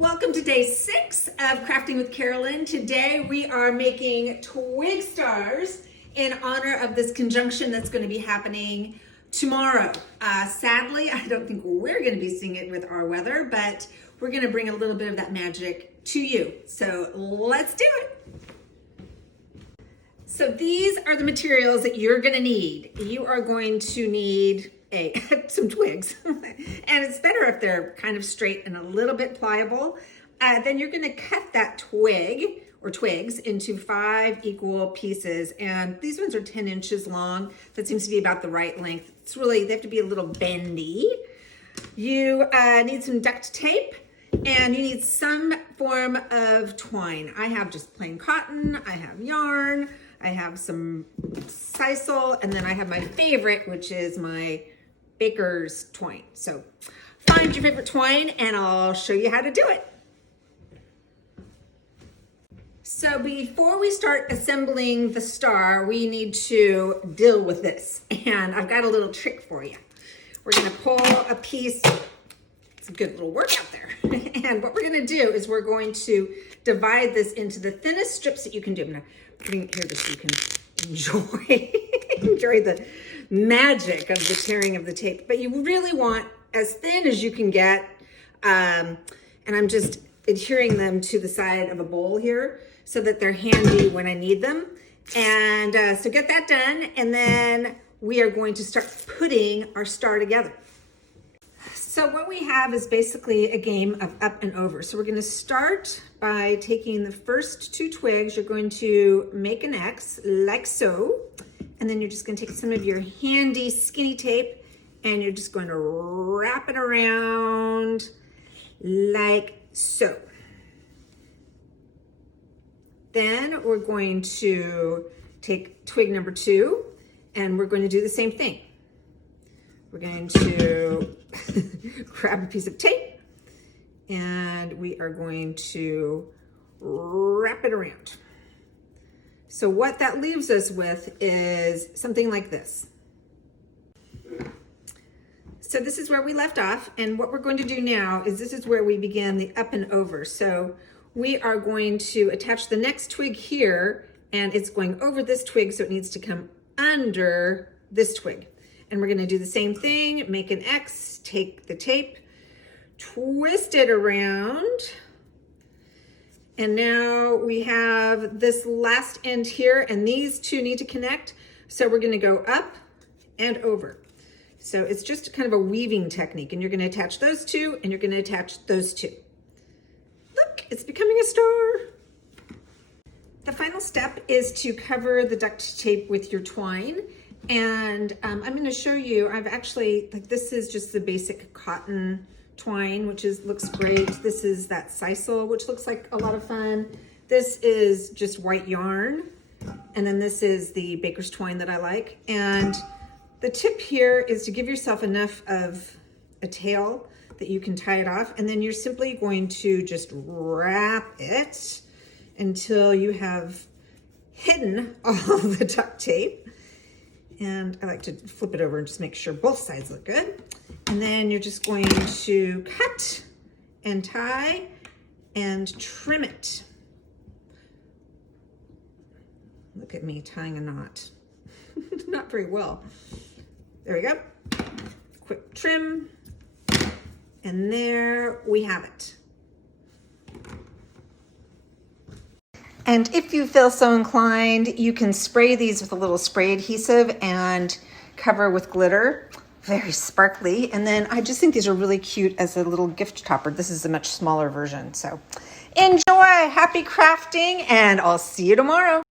Welcome to day 6 of Crafting with Carolyn. Today we are making twig stars in honor of this conjunction that's going to be happening tomorrow. Sadly, I don't think we're going to be seeing it with our weather, but we're going to bring a little bit of that magic to you. So let's do it. So these are the materials that you're going to need. You are going to need some twigs, and it's better if they're kind of straight and a little bit pliable. Then you're going to cut that twig or twigs into 5 equal pieces, and these ones are 10 inches long. That seems to be about the right length. It's really, they have to be a little bendy. You need some duct tape, and you need some form of twine. I have just plain cotton, I have yarn, I have some sisal, and then I have my favorite, which is my baker's twine. So find your favorite twine and I'll show you how to do it. So before we start assembling the star, we need to deal with this. And I've got a little trick for you. We're gonna pull a piece. It's a good little workout there. And what we're gonna do is we're going to divide this into the thinnest strips that you can do. I'm gonna bring it here just so you can enjoy the magic of the tearing of the tape. But you really want as thin as you can get. And I'm just adhering them to the side of a bowl here so that they're handy when I need them. And so get that done. And then we are going to start putting our star together. So what we have is basically a game of up and over. So we're going to start by taking the first 2 twigs. You're going to make an X like so. And then you're just going to take some of your handy skinny tape and you're just going to wrap it around like so. Then we're going to take twig number 2 and we're going to do the same thing. We're going to grab a piece of tape and we are going to wrap it around. So what that leaves us with is something like this. So this is where we left off, and what we're going to do now is this is where we begin the up and over. So we are going to attach the next twig here, and it's going over this twig, so it needs to come under this twig. And we're gonna do the same thing, make an X, take the tape, twist it around, and now we have this last end here, and these 2 need to connect. So we're gonna go up and over. So it's just kind of a weaving technique, and you're gonna attach those 2, and you're gonna attach those 2. Look, it's becoming a star. The final step is to cover the duct tape with your twine. And I'm gonna show you, I've actually, like this is just the basic cotton twine, which looks great. This is that sisal, which looks like a lot of fun. This is just white yarn. And then this is the baker's twine that I like. And the tip here is to give yourself enough of a tail that you can tie it off. And then you're simply going to just wrap it until you have hidden all the duct tape. And I like to flip it over and just make sure both sides look good. And then you're just going to cut and tie and trim it. Look at me tying a knot. Not very well. There we go. Quick trim. And there we have it. And if you feel so inclined, you can spray these with a little spray adhesive and cover with glitter. Very sparkly. And then I just think these are really cute as a little gift topper. This is a much smaller version. So enjoy, happy crafting, and I'll see you tomorrow.